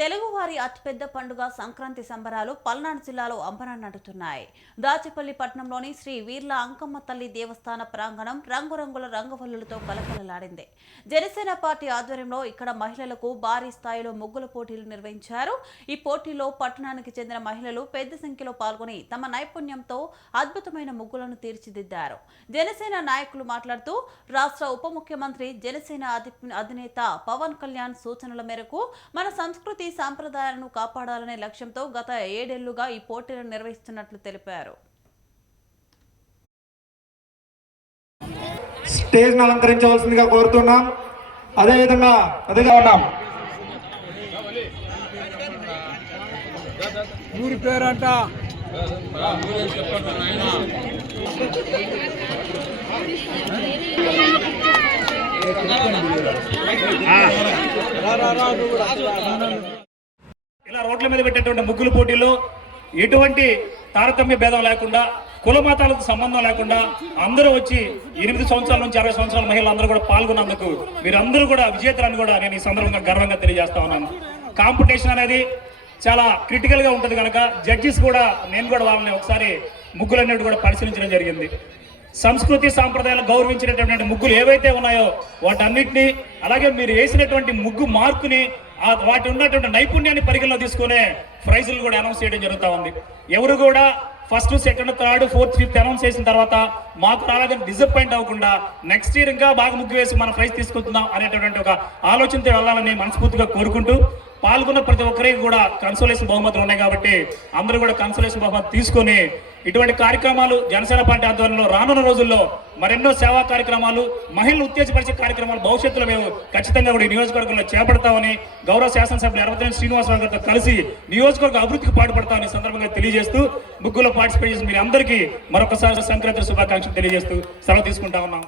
తెలుగువారి అతిపెద్ద పండుగ సంక్రాంతి సంబరాలు పల్నాడు జిల్లాలో అంబరాన్నడుతున్నాయి దాచేపల్లి పట్టణంలోని శ్రీ వీర్ల అంకమ్మ తల్లి దేవస్థాన ప్రాంగణం రంగురంగుల రంగవల్లులతో కలకలలాడింది. జనసేన పార్టీ ఆధ్వర్యంలో ఇక్కడ మహిళలకు భారీ స్థాయిలో ముగ్గుల పోటీలు నిర్వహించారు. ఈ పోటీలో పట్టణానికి చెందిన మహిళలు పెద్ద సంఖ్యలో పాల్గొని తమ నైపుణ్యంతో అద్భుతమైన ముగ్గులను తీర్చిదిద్దారు. జనసేన నాయకులు మాట్లాడుతూ రాష్ట్ర ఉప ముఖ్యమంత్రి జనసేన అధినేత పవన్ కళ్యాణ్ సూచనల మేరకు మన సంస్కృతి సాంప్రదాయాలను కాపాడాలనే లక్ష్యంతో గత ఏడేళ్ళుగా ఈ పోటీలను నిర్వహిస్తున్నట్లు తెలిపారు. స్టేజ్ అలంకరించవలసిందిగా కోరుతున్నాం. అదేవిధంగా అదేగా ఉన్నాం. ఊరి పేరంట. ఇలా రోడ్ల మీద పెట్టేటువంటి ముగ్గులు పోటీలు ఎటువంటి తారతమ్య భేదం లేకుండా కుల మతాలకు సంబంధం లేకుండా అందరూ వచ్చి ఎనిమిది సంవత్సరాల నుంచి అరవై సంవత్సరాల మహిళలు అందరూ కూడా పాల్గొన్నందుకు మీరందరూ కూడా విజేతలని కూడా నేను ఈ సందర్భంగా గర్వంగా తెలియజేస్తా ఉన్నాను. కాంపిటీషన్ అనేది చాలా క్రిటికల్గా ఉంటుంది కనుక జడ్జెస్ కూడా నేను కూడా వాళ్ళని ఒకసారి ముగ్గులన్నిటి కూడా పరిశీలించడం జరిగింది. సంస్కృతి సాంప్రదాయాలు గౌరవించినటువంటి ముగ్గులు ఏవైతే ఉన్నాయో వాటన్నిటిని అలాగే మీరు వేసినటువంటి ముగ్గు మార్కుని వాటి ఉన్నటువంటి నైపుణ్యాన్ని పరిగణలో తీసుకునే ప్రైజులు కూడా అనౌన్స్ చేయడం జరుగుతూ ఉంది. ఎవరు కూడా first second third fourth fifth announce చేసిన తర్వాత మాకు రాలేదని డిసప్పాయింట్ అవ్వకుండా నెక్స్ట్ ఇయర్ ఇంకా బాగా ముగ్గు వేసి మన ప్రైజ్ తీసుకుంటున్నాం అనేటటువంటి ఒక ఆలోచనతో వెళ్ళాలని మనస్ఫూర్తిగా కోరుకుంటూ పాల్గొన్న ప్రతి ఒక్కరికి కూడా కన్సోలేషన్ బహుమతులు ఉన్నాయి కాబట్టి అందరూ కూడా కన్సోలేషన్ బహుమతి తీసుకొని ఇటువంటి కార్యక్రమాలు జనసేన పార్టీ ఆధ్వర్యంలో రానున్న రోజుల్లో మరెన్నో సేవా కార్యక్రమాలు మహిళలు ఉత్తేజపరిచే కార్యక్రమాలు భవిష్యత్తులో మేము ఖచ్చితంగా కూడా ఈ నియోజకవర్గంలో చేపడతామని గౌరవ శాసనసభ్యులు ఎర్రవతేని శ్రీనివాసరావు గారితో కలిసి నియోజకవర్గ అభివృద్ధికి పాటుపడతామని సందర్భంగా తెలియజేస్తూ ముగ్గులో పార్టిసిపేట్ చేసి మీరు అందరికీ మరొకసారి సంక్రాంతి శుభాకాంక్షలు తెలియజేస్తూ సెలవు తీసుకుంటా ఉన్నాం.